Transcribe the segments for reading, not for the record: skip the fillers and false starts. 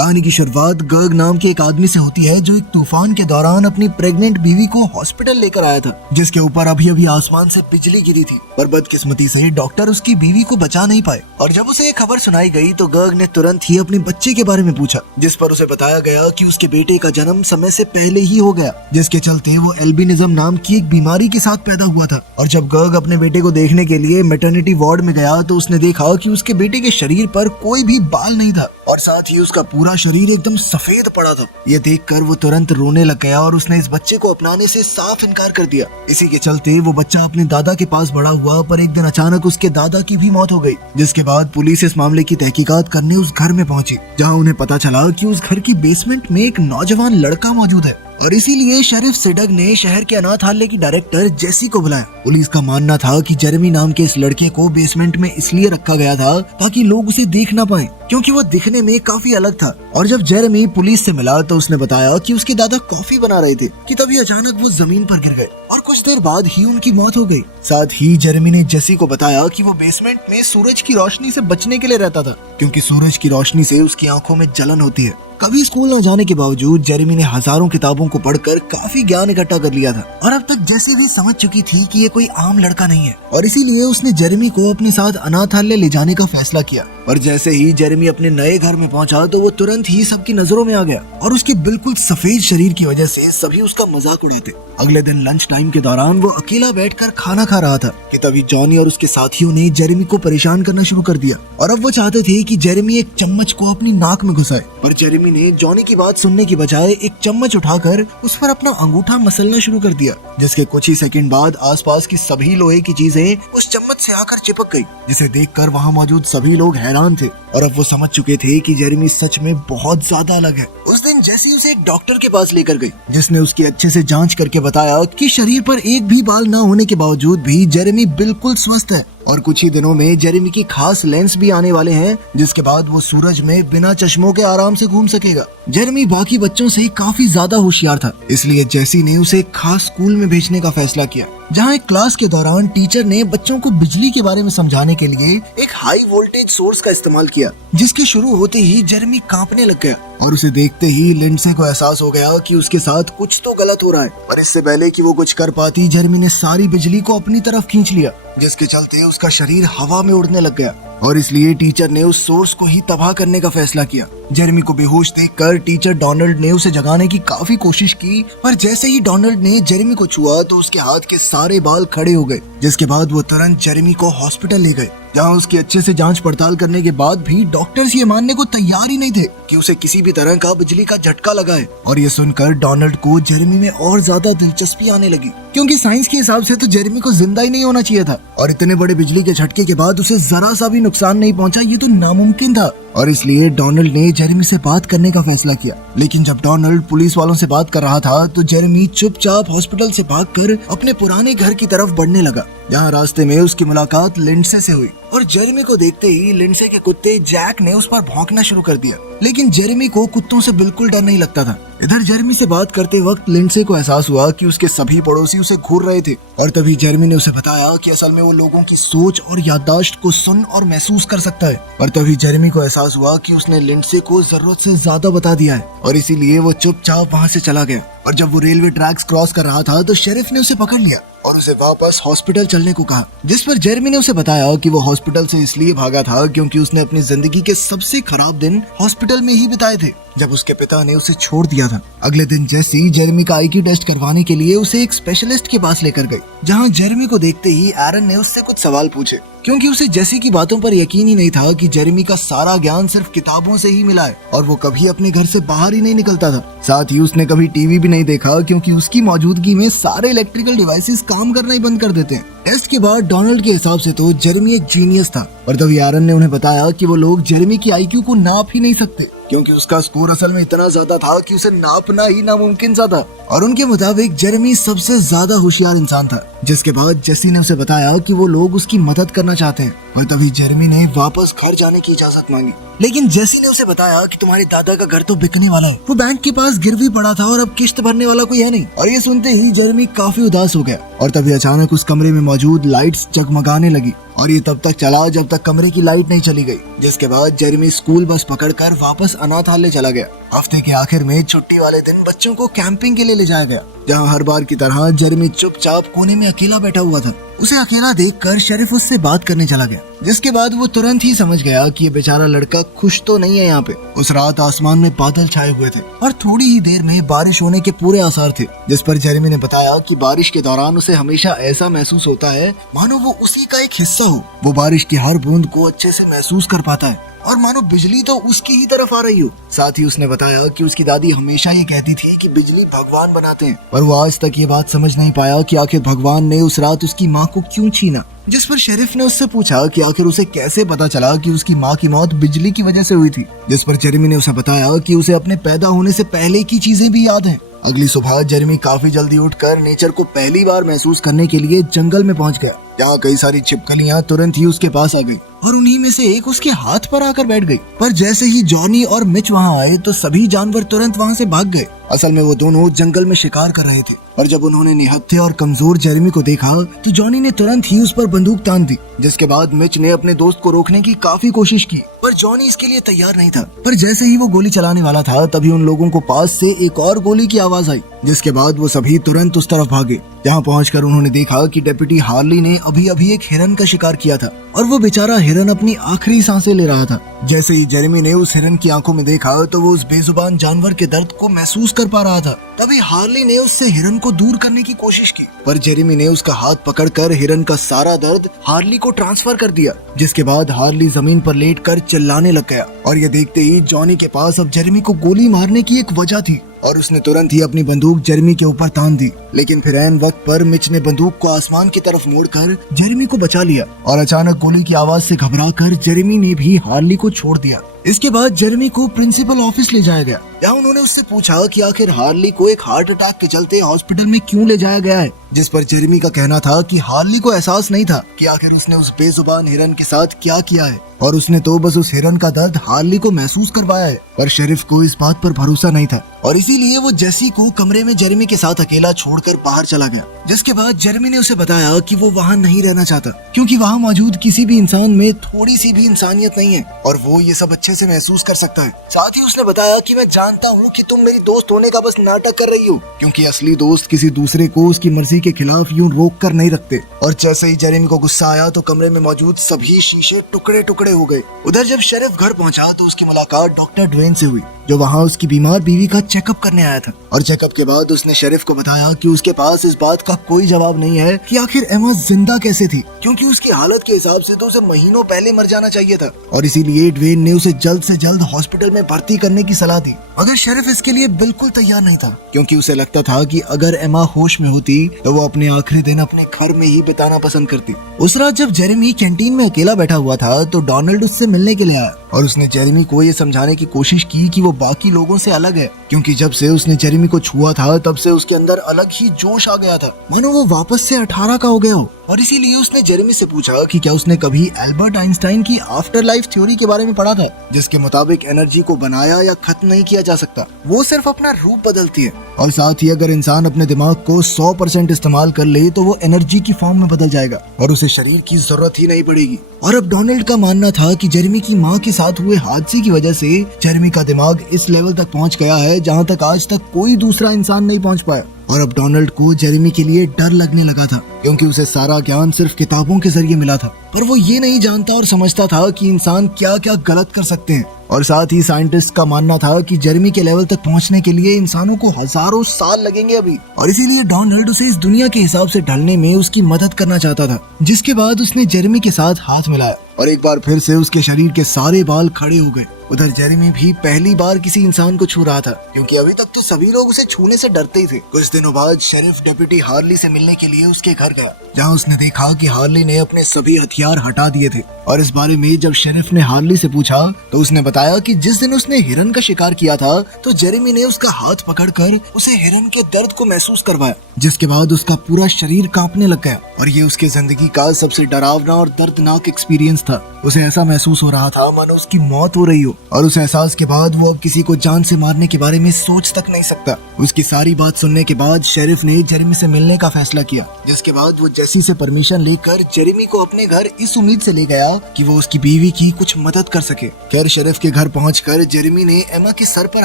कहानी की शुरुआत गर्ग नाम के एक आदमी से होती है जो एक तूफान के दौरान अपनी प्रेग्नेंट बीवी को हॉस्पिटल लेकर आया था, जिसके ऊपर अभी अभी आसमान से बिजली गिरी थी। पर बदकिस्मती से डॉक्टर उसकी बीवी को बचा नहीं पाए और जब उसे ये खबर सुनाई गई तो गर्ग ने तुरंत ही अपने बच्चे के बारे में पूछा, जिस पर उसे बताया गया कि उसके बेटे का जन्म समय से पहले ही हो गया, जिसके चलते वो एल्बिनिज्म नाम की एक बीमारी के साथ पैदा हुआ था। और जब गर्ग अपने बेटे को देखने के लिए मैटरनिटी वार्ड में गया तो उसने देखा कि उसके बेटे के शरीर पर कोई भी बाल नहीं था और साथ ही उसका पूरा शरीर एकदम सफेद पड़ा था। ये देखकर वो तुरंत रोने लग गया और उसने इस बच्चे को अपनाने से साफ इनकार कर दिया। इसी के चलते वो बच्चा अपने दादा के पास बड़ा हुआ, पर एक दिन अचानक उसके दादा की भी मौत हो गई, जिसके बाद पुलिस इस मामले की तहकीकात करने उस घर में पहुंची, जहां उन्हें पता चला कि उस घर की बेसमेंट में एक नौजवान लड़का मौजूद है और इसीलिए शेरिफ सिडग ने शहर के अनाथालय की डायरेक्टर जेसी को बुलाया। पुलिस का मानना था कि जेरेमी नाम के इस लड़के को बेसमेंट में इसलिए रखा गया था ताकि लोग उसे देख ना पाए, क्योंकि वो दिखने में काफी अलग था। और जब जेरेमी पुलिस से मिला तो उसने बताया कि उसके दादा कॉफी बना रहे थे कि तभी अचानक वो जमीन पर गिर गए और कुछ देर बाद ही उनकी मौत हो गई। साथ ही जेरेमी ने जेसी को बताया कि वो बेसमेंट में सूरज की रोशनी से बचने के लिए रहता था, क्योंकि सूरज की रोशनी से उसकी आंखों में जलन होती है। कभी स्कूल न जाने के बावजूद जेरेमी ने हजारों किताबों को पढ़कर काफी ज्ञान इकट्ठा कर लिया था और अब तक जैसे भी समझ चुकी थी कि ये कोई आम लड़का नहीं है और इसीलिए उसने जेरेमी को अपने साथ अनाथालय ले जाने का फैसला किया। और जैसे ही जेरेमी अपने नए घर में पहुंचा तो वो तुरंत ही सबकी नजरों में आ गया और उसके बिल्कुल सफेद शरीर की वजह से सभी उसका मजाक उड़ाते। अगले दिन लंच टाइम के दौरान वो अकेला बैठकर खाना खा रहा था कि तभी जॉनी और उसके साथियों ने जेरेमी को परेशान करना शुरू कर दिया और अब वो चाहते थे कि जेरेमी एक चम्मच को अपनी नाक में घुसाए। पर जेरेमी ने जॉनी की बात सुनने की बजाय एक चम्मच उठाकर उस पर अपना अंगूठा मसलना शुरू कर दिया, जिसके कुछ ही सेकंड बाद आसपास की सभी लोहे की चीजें उस चम्मच से आकर चिपक गई, जिसे देखकर वहां मौजूद सभी लोग हैरान थे और अब वो समझ चुके थे कि जेरेमी सच में बहुत ज्यादा अलग है। उस दिन जैसी उसे एक डॉक्टर के पास लेकर गई, जिसने उसकी अच्छे से जांच करके बताया कि शरीर पर एक भी बाल न होने के बावजूद भी जेरेमी बिल्कुल स्वस्थ है और कुछ ही दिनों में जेरेमी की खास लेंस भी आने वाले हैं, जिसके बाद वो सूरज में बिना चश्मों के आराम से घूम सकेगा। जेरेमी बाकी बच्चों से काफी ज्यादा होशियार था, इसलिए जेसी ने उसे एक खास स्कूल में भेजने का फैसला किया, जहां एक क्लास के दौरान टीचर ने बच्चों को बिजली के बारे में समझाने के लिए एक हाई वोल्टेज सोर्स का इस्तेमाल किया, जिसके शुरू होते ही जेरेमी कांपने लग गया और उसे देखते ही लिंडसे को एहसास हो गया कि उसके साथ कुछ तो गलत हो रहा है। और इससे पहले कि वो कुछ कर पाती, जेरेमी ने सारी बिजली को अपनी तरफ खींच लिया, जिसके चलते उसका शरीर हवा में उड़ने लग गया और इसलिए टीचर ने उस सोर्स को ही तबाह करने का फैसला किया। जेरेमी को बेहोश देखकर टीचर डोनाल्ड ने उसे जगाने की काफी कोशिश की, पर जैसे ही डोनाल्ड ने जेरेमी को छुआ तो उसके हाथ के सारे बाल खड़े हो गए, जिसके बाद वो तुरंत जेरेमी को हॉस्पिटल ले गए, जहां उसकी अच्छे से जांच पड़ताल करने के बाद भी डॉक्टर्स ये मानने को तैयार ही नहीं थे कि उसे किसी भी तरह का बिजली का झटका लगा है। और ये सुनकर डोनाल्ड को जेरेमी में और ज्यादा दिलचस्पी आने लगी, क्योंकि साइंस के हिसाब से तो जेरेमी को जिंदा ही नहीं होना चाहिए था और इतने बड़े बिजली के झटके के बाद उसे जरा सा भी नुकसान नहीं पहुंचा, ये तो नामुमकिन था। और इसलिए डोनाल्ड ने जेरेमी से बात करने का फैसला किया। लेकिन जब डोनाल्ड पुलिस वालों से बात कर रहा था तो जेरेमी चुपचाप हॉस्पिटल से भागकर अपने पुराने घर की तरफ बढ़ने लगा, जहां रास्ते में उसकी मुलाकात लिंडसे से हुई और जेरेमी को देखते ही लिंडसे के कुत्ते जैक ने उस पर भौंकना शुरू कर दिया। लेकिन जेरेमी को कुत्तों से बिल्कुल डर नहीं लगता था। इधर जेरेमी से बात करते वक्त लिंडसे को एहसास हुआ कि उसके सभी पड़ोसी उसे घूर रहे थे और तभी जेरेमी ने उसे बताया कि असल में वो लोगों की सोच और याददाश्त को सुन और महसूस कर सकता है। और तभी जेरेमी को एहसास हुआ कि उसने लिंडसे को जरूरत से ज्यादा बता दिया है और इसीलिए वो चुपचाप वहाँ से चला गया। और जब वो रेलवे ट्रैक्स क्रॉस कर रहा था तो शेरिफ ने उसे पकड़ लिया और उसे वापस हॉस्पिटल चलने को कहा, जिस पर जेरेमी ने उसे बताया कि वो हॉस्पिटल से इसलिए भागा था क्योंकि उसने अपनी जिंदगी के सबसे खराब दिन हॉस्पिटल में ही बिताए थे, जब उसके पिता ने उसे छोड़ दिया था। अगले दिन जेसी जेरेमी का आईक्यू टेस्ट करवाने के लिए उसे एक स्पेशलिस्ट के पास लेकर गई, जहां जेरेमी को देखते ही एरन ने उससे कुछ सवाल पूछे, क्योंकि उसे जेसी की बातों पर यकीन ही नहीं था कि जेरेमी का सारा ज्ञान सिर्फ किताबों से ही मिला है और वो कभी अपने घर से बाहर ही नहीं निकलता था। साथ ही उसने कभी टीवी भी नहीं देखा, क्योंकि उसकी मौजूदगी में सारे इलेक्ट्रिकल डिवाइसेस काम करना ही बंद कर देते हैं। टेस्ट के बाद डोनाल्ड के हिसाब से तो जेरेमी एक जीनियस था, और तभी एरन ने उन्हें बताया कि वो लोग जेरेमी की आईक्यू को नाप ही नहीं सकते, क्योंकि उसका स्कोर असल में इतना ज्यादा था कि उसे नापना ही नामुमकिन सा था। और उनके मुताबिक जेरेमी सबसे ज्यादा होशियार इंसान था। जिसके बाद जेसी ने उसे बताया कि वो लोग उसकी मदद करना चाहते हैं और तभी जेरेमी ने वापस घर जाने की इजाजत मांगी। लेकिन जेसी ने उसे बताया कि तुम्हारे दादा का घर तो बिकने वाला है, वो बैंक के पास गिरवी पड़ा था और अब किश्त भरने वाला कोई है नहीं। और ये सुनते ही जेरेमी काफी उदास हो गया और तभी अचानक उस कमरे में मौजूद लाइट्स जगमगाने लगी और ये तब तक चला जब तक कमरे की लाइट नहीं चली गई। जिसके बाद जेरेमी स्कूल बस पकड़कर वापस अनाथालय चला गया। हफ्ते के आखिर में छुट्टी वाले दिन बच्चों को कैंपिंग के लिए ले जाया गया, जहाँ हर बार की तरह जेरेमी चुपचाप कोने में अकेला बैठा हुआ था। उसे अकेला देखकर शेरिफ उससे बात करने चला गया, जिसके बाद वो तुरंत ही समझ गया कि ये बेचारा लड़का खुश तो नहीं है यहाँ पे। उस रात आसमान में बादल छाए हुए थे और थोड़ी ही देर में बारिश होने के पूरे आसार थे, जिस पर जेरेमी ने बताया कि बारिश के दौरान उसे हमेशा ऐसा महसूस होता है मानो वो उसी का एक हिस्सा हो। वो बारिश की हर बूंद को अच्छे से महसूस कर पाता है और मानो बिजली तो उसकी ही तरफ आ रही हो। साथ ही उसने बताया कि उसकी दादी हमेशा ये कहती थी कि बिजली भगवान बनाते हैं, पर वो आज तक ये बात समझ नहीं पाया कि आखिर भगवान ने उस रात उसकी माँ को क्यों छीना। जिस पर शेरिफ ने उससे पूछा कि आखिर उसे कैसे पता चला कि उसकी माँ की मौत बिजली की वजह से हुई थी। जिस पर जेरेमी ने उसे बताया कि उसे अपने पैदा होने से पहले की चीजें भी याद हैं। अगली सुबह जेरेमी काफी जल्दी उठकर नेचर को पहली बार महसूस करने के लिए जंगल में पहुंच गया, जहाँ कई सारी छिपकलियां तुरंत ही उसके पास आ गई और उन्हीं में से एक उसके हाथ पर आकर बैठ गई। पर जैसे ही जॉनी और मिच वहाँ आए तो सभी जानवर तुरंत वहाँ से भाग गए। असल में वो दोनों जंगल में शिकार कर रहे थे और जब उन्होंने निहत्थे और कमजोर जेरेमी को देखा तो जॉनी ने तुरंत ही उस पर बंदूक तान दी। जिसके बाद मिच ने अपने दोस्त को रोकने की काफी कोशिश की, पर जॉनी इसके लिए तैयार नहीं था। पर जैसे ही वो गोली चलाने वाला था तभी उन लोगों को पास से एक और गोली की आवाज आई, जिसके बाद वो सभी तुरंत उस तरफ भागे। जहाँ पहुंचकर उन्होंने देखा कि डेप्यूटी हार्ली ने अभी अभी एक हिरन का शिकार किया था और वो बेचारा हिरन अपनी आखिरी सांसें ले रहा था। जैसे ही जेरेमी ने उस हिरन की आंखों में देखा तो वो उस बेजुबान जानवर के दर्द को महसूस कर पा रहा था। तभी हार्ली ने उससे हिरन को दूर करने की कोशिश की, पर जेरेमी ने उसका हाथ पकड़कर हिरन का सारा दर्द हार्ली को ट्रांसफर कर दिया। जिसके बाद हार्ली जमीन पर लेटकर चिल्लाने लग गया और ये देखते ही जॉनी के पास अब जेरेमी को गोली मारने की एक वजह थी और उसने तुरंत ही अपनी बंदूक जेरेमी के ऊपर तान दी। लेकिन फिर ऐन वक्त पर मिच ने बंदूक को आसमान की तरफ मोड़कर जेरेमी को बचा लिया और अचानक गोली की आवाज से घबराकर जेरेमी ने भी हार्ली को छोड़ दिया। इसके बाद जेरेमी को प्रिंसिपल ऑफिस ले जाया गया, जहाँ उन्होंने उससे पूछा कि आखिर हार्ली को एक हार्ट अटैक के चलते हॉस्पिटल में क्यों ले जाया गया है। जिस पर जेरेमी का कहना था कि हार्ली को एहसास नहीं था कि आखिर उसने उस बेजुबान हिरन के साथ क्या किया है और उसने तो बस उस हिरन का दर्द हार्ली को महसूस करवाया है। पर शेरिफ को इस बात पर भरोसा नहीं था और इसीलिए वो जेसी को कमरे में जेरेमी के साथ अकेला छोड़कर बाहर चला गया। जिसके बाद जेरेमी ने उसे बताया कि वो वहाँ नहीं रहना चाहता, क्योंकि वहाँ मौजूद किसी भी इंसान में थोड़ी सी भी इंसानियत नहीं है और वो ये सब अच्छे से महसूस कर सकता है। साथ ही उसने बताया कि मैं जानता हूँ कि तुम मेरी दोस्त होने का बस नाटक कर रही हो, क्योंकि असली दोस्त किसी दूसरे को उसकी मर्जी के खिलाफ यूं रोक कर नहीं रखते। और जैसे ही जेरेमी को गुस्सा आया तो कमरे में मौजूद सभी शीशे टुकड़े टुकड़े हो गए। उधर जब शेरिफ घर पहुंचा तो उसकी मुलाकात डॉक्टर ड्वेन से हुई, जो वहाँ उसकी बीमार बीवी का चेकअप करने आया था। और चेकअप के बाद उसने शेरिफ को बताया कि उसके पास इस बात का कोई जवाब नहीं है कि आखिर एमा जिंदा कैसे थी, क्योंकि उसकी हालत के हिसाब से तो उसे महीनों पहले मर जाना चाहिए था और इसीलिए ड्वेन ने उसे जल्द से जल्द हॉस्पिटल में भर्ती करने की सलाह दी। मगर शेरिफ इसके लिए बिल्कुल तैयार नहीं था, क्योंकि उसे लगता था कि अगर एमा होश में होती तो वो अपने आखिरी दिन अपने घर में ही बिताना पसंद करती। उस रात जब जेरेमी कैंटीन में अकेला बैठा हुआ था तो डोनाल्ड उससे मिलने के लिए आया और उसने जेरेमी को ये समझाने की कोशिश की कि वो बाकी लोगों से अलग है, क्योंकि जब से उसने जेरेमी को छुआ था तब से उसके अंदर अलग ही जोश आ गया था, मानो वो वापस से 18 का हो गया हो। और इसीलिए उसने जेरेमी से पूछा कि क्या उसने कभी एल्बर्ट आइंस्टाइन की आफ्टर लाइफ थ्योरी के बारे में पढ़ा था, जिसके मुताबिक एनर्जी को बनाया या खत्म नहीं किया जा सकता, वो सिर्फ अपना रूप बदलती है। और साथ ही अगर इंसान अपने दिमाग को 100% इस्तेमाल कर ले तो वो एनर्जी की फॉर्म में बदल जाएगा और उसे शरीर की जरूरत ही नहीं पड़ेगी। और अब डोनाल्ड का मानना था कि जेरेमी की माँ के साथ हुए हादसे की वजह से जेरेमी का दिमाग इस लेवल तक पहुँच गया है जहाँ तक आज तक कोई दूसरा इंसान नहीं पहुँच पाया। और अब डोनाल्ड को जेरेमी के लिए डर लगने लगा था, क्योंकि उसे सारा ज्ञान सिर्फ किताबों के जरिए मिला था, पर वो ये नहीं जानता और समझता था कि इंसान क्या क्या गलत कर सकते हैं। और साथ ही साइंटिस्ट का मानना था कि जेरेमी के लेवल तक पहुंचने के लिए इंसानों को हजारों साल लगेंगे अभी, और इसीलिए डोनाल्ड उसे इस दुनिया के हिसाब से ढलने में उसकी मदद करना चाहता था। जिसके बाद उसने जेरेमी के साथ हाथ मिलाया और एक बार फिर से उसके शरीर के सारे बाल खड़े हो गए। उधर जेरेमी भी पहली बार किसी इंसान को छू रहा था, क्योंकि अभी तक तो सभी लोग उसे छूने से डरते ही थे। कुछ दिनों बाद शेरिफ डेप्यूटी हार्ली से मिलने के लिए उसके घर गया, जहां उसने देखा कि हार्ली ने अपने सभी हथियार हटा दिए थे। और इस बारे में जब शेरिफ ने हार्ली से पूछा तो उसने बताया कि जिस दिन उसने हिरन का शिकार किया था तो जेरेमी ने उसका हाथ पकड़कर उसे हिरन के दर्द को महसूस करवाया, जिसके बाद उसका पूरा शरीर कांपने लग गया। और ये उसके जिंदगी का सबसे डरावना और दर्दनाक एक्सपीरियंस था। उसे ऐसा महसूस हो रहा था मानो उसकी मौत हो रही हो, और उस एहसास के बाद वो अब किसी को जान से मारने के बारे में सोच तक नहीं सकता। उसकी सारी बात सुनने के बाद शेरिफ ने जेरेमी से मिलने का फैसला किया, जिसके बाद वो जेसी से परमिशन लेकर जेरेमी को अपने घर इस उम्मीद से ले गया कि वो उसकी बीवी की कुछ मदद कर सके। खैर शेरिफ के घर पहुंचकर जेरेमी ने एमा के सर पर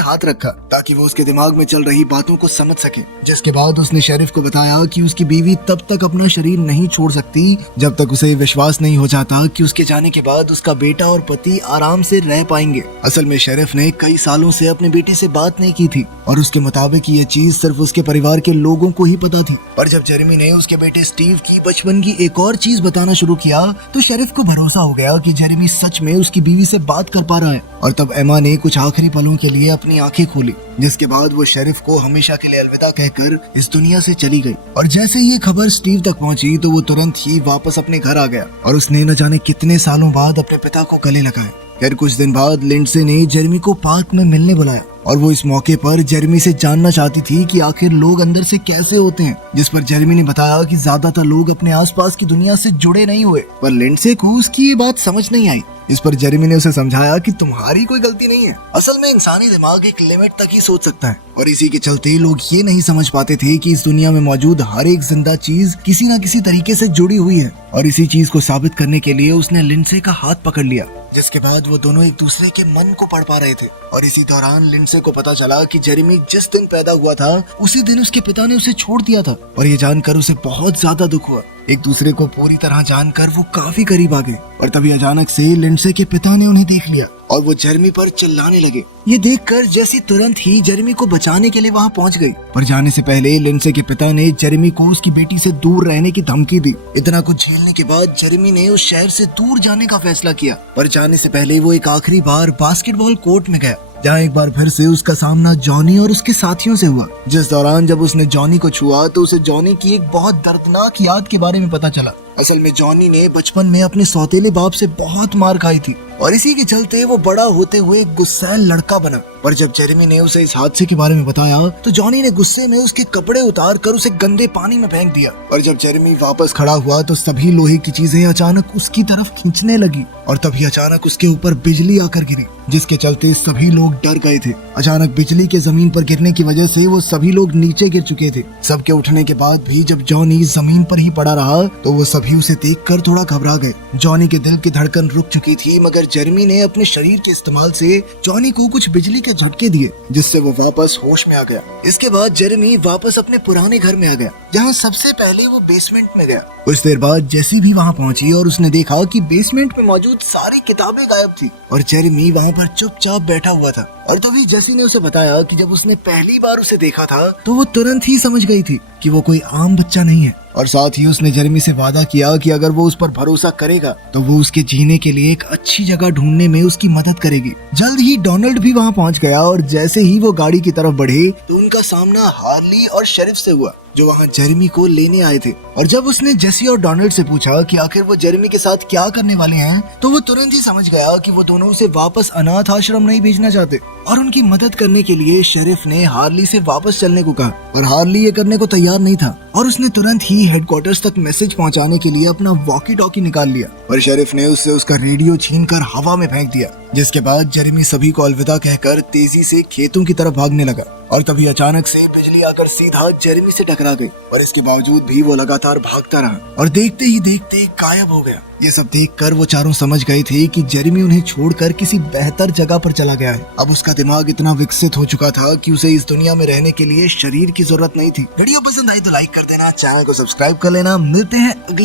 हाथ रखा ताकि वो उसके दिमाग में चल रही बातों को समझ सके, जिसके बाद उसने शेरिफ को बताया कि उसकी बीवी तब तक अपना शरीर नहीं छोड़ सकती जब तक उसे विश्वास नहीं हो जाता कि उसके जाने के बाद उसका बेटा और पति आराम से रह पाएंगे। असल में शेरिफ ने कई सालों से अपने बेटे से बात नहीं की थी और उसके मुताबिक ये चीज सिर्फ उसके परिवार के लोगों को ही पता थी। पर जब जेरेमी ने उसके बेटे स्टीव की बचपन की एक और चीज बताना शुरू किया तो शेरिफ को भरोसा हो गया कि जेरेमी सच में उसकी बीवी से बात कर पा रहा है। और तब एमा ने कुछ आखिरी पलों के लिए अपनी आंखें खोली, जिसके बाद वो शेरिफ को हमेशा के लिए अलविदा कहकर इस दुनिया से चली गई। और जैसे ये खबर स्टीव तक पहुंची तो वो तुरंत ही वापस अपने घर आ गया और उसने न जाने कितने सालों बाद अपने पिता को गले लगाया। खैर कुछ दिन बाद लिंडसे ने जेरेमी को पार्क में मिलने बुलाया और वो इस मौके पर जेरेमी से जानना चाहती थी कि आखिर लोग अंदर से कैसे होते हैं, जिस पर जेरेमी ने बताया कि ज्यादातर लोग अपने आसपास की दुनिया से जुड़े नहीं हुए। पर लिंडसे को उसकी ये बात समझ नहीं आई। इस पर जेरेमी ने उसे समझाया कि तुम्हारी कोई गलती नहीं है, असल में इंसानी दिमाग एक लिमिट तक ही सोच सकता है। और इसी के चलते लोग ये नहीं समझ पाते थे कि इस दुनिया में मौजूद हर एक जिंदा चीज किसी न किसी तरीके से जुड़ी हुई है। और इसी चीज को साबित करने के लिए उसने लिंडसे का हाथ पकड़ लिया, जिसके बाद वो दोनों एक दूसरे के मन को पढ़ पा रहे थे। और इसी दौरान लिंडसे को पता चला कि जेरेमी जिस दिन पैदा हुआ था उसी दिन उसके पिता ने उसे छोड़ दिया था। और ये जानकर उसे बहुत ज्यादा दुख हुआ। एक दूसरे को पूरी तरह जानकर वो काफी करीब आ गए। और तभी अचानक से लिंडसे के पिता ने उन्हें देख लिया और वो जेरेमी पर चिल्लाने लगे। ये देखकर जेसी तुरंत ही जेरेमी को बचाने के लिए वहाँ पहुँच गई। पर जाने से पहले लिंडसे के पिता ने जेरेमी को उसकी बेटी से दूर रहने की धमकी दी। इतना कुछ झेलने के बाद जेरेमी ने उस शहर से दूर जाने का फैसला किया। पर जाने से पहले वो एक आखिरी बार बास्केटबॉल कोर्ट में गया, जहाँ एक बार फिर से उसका सामना जॉनी और उसके साथियों से हुआ। जिस दौरान जब उसने जॉनी को छुआ तो उसे जॉनी की एक बहुत दर्दनाक याद के बारे में पता चला। असल में जॉनी ने बचपन में अपने सौतेले बाप से बहुत मार खाई थी और इसी के चलते वो बड़ा होते हुए गुस्सैल लड़का बना। पर जब जेरेमी ने उसे इस हादसे के बारे में बताया तो जॉनी ने गुस्से में उसके कपड़े उतार कर उसे गंदे पानी में फेंक दिया। और जब जेरेमी वापस खड़ा हुआ तो सभी लोहे की चीजें अचानक उसकी तरफ खींचने लगी और तभी अचानक उसके ऊपर बिजली आकर गिरी, जिसके चलते सभी लोग डर गए थे। अचानक बिजली के जमीन पर गिरने की वजह से वो सभी लोग नीचे गिर चुके थे। सबके उठने के बाद भी जब जॉनी जमीन पर ही पड़ा रहा तो वो सभी उसे देखकर थोड़ा घबरा गए। जॉनी के दिल की धड़कन रुक चुकी थी, मगर जेरेमी ने अपने शरीर के इस्तेमाल से जॉनी को कुछ बिजली के झटके दिए, जिससे वो वापस होश में आ गया। इसके बाद जेरेमी वापस अपने पुराने घर में आ गया, जहाँ सबसे पहले वो बेसमेंट में गया। कुछ देर बाद जेसी भी वहाँ पहुंची और उसने देखा कि बेसमेंट में मौजूद सारी किताबें गायब थी और जेरेमी वहाँ पर चुपचाप बैठा हुआ था। और तभी जेसी ने उसे बताया कि जब उसने पहली बार उसे देखा था तो वो तुरंत ही समझ गई थी कि वो कोई आम बच्चा नहीं है। और साथ ही उसने जेरेमी से वादा किया कि अगर वो उस पर भरोसा करेगा तो वो उसके जीने के लिए एक अच्छी जगह ढूंढने में उसकी मदद करेगी। जल्द ही डोनाल्ड भी वहाँ पहुँच गया और जैसे ही वो गाड़ी की तरफ बढ़े तो उनका सामना हार्ली और शेरिफ से हुआ, जो वहाँ जेरेमी को लेने आए थे। और जब उसने जेसी और डोनाल्ड से पूछा कि आखिर वो जेरेमी के साथ क्या करने वाले हैं तो वो तुरंत ही समझ गया कि वो दोनों उसे वापस अनाथ आश्रम नहीं भेजना चाहते। और उनकी मदद करने के लिए शेरिफ ने हार्ली से वापस चलने को कहा और हार्ली ये करने को तैयार नहीं था और उसने तुरंत ही हेडक्वार्टर्स तक मैसेज पहुंचाने के लिए अपना वॉकी टॉकी निकाल लिया। और शेरिफ ने उससे उसका रेडियो छीनकर हवा में फेंक दिया, जिसके बाद जेरेमी सभी को अलविदा कहकर तेजी से खेतों की तरफ भागने लगा। और तभी अचानक से बिजली आकर सीधा जेरेमी से टकरा गई और इसके बावजूद भी वो लगातार भागता रहा और देखते ही देखते गायब हो गया। ये सब देखकर वो चारों समझ गए थे कि जेरेमी उन्हें छोड़कर किसी बेहतर जगह पर चला गया है। अब उसका दिमाग इतना विकसित हो चुका था कि उसे इस दुनिया में रहने के लिए शरीर की जरूरत नहीं थी। वीडियो पसंद आई तो लाइक कर देना, चैनल को सब्सक्राइब कर लेना। मिलते हैं अगली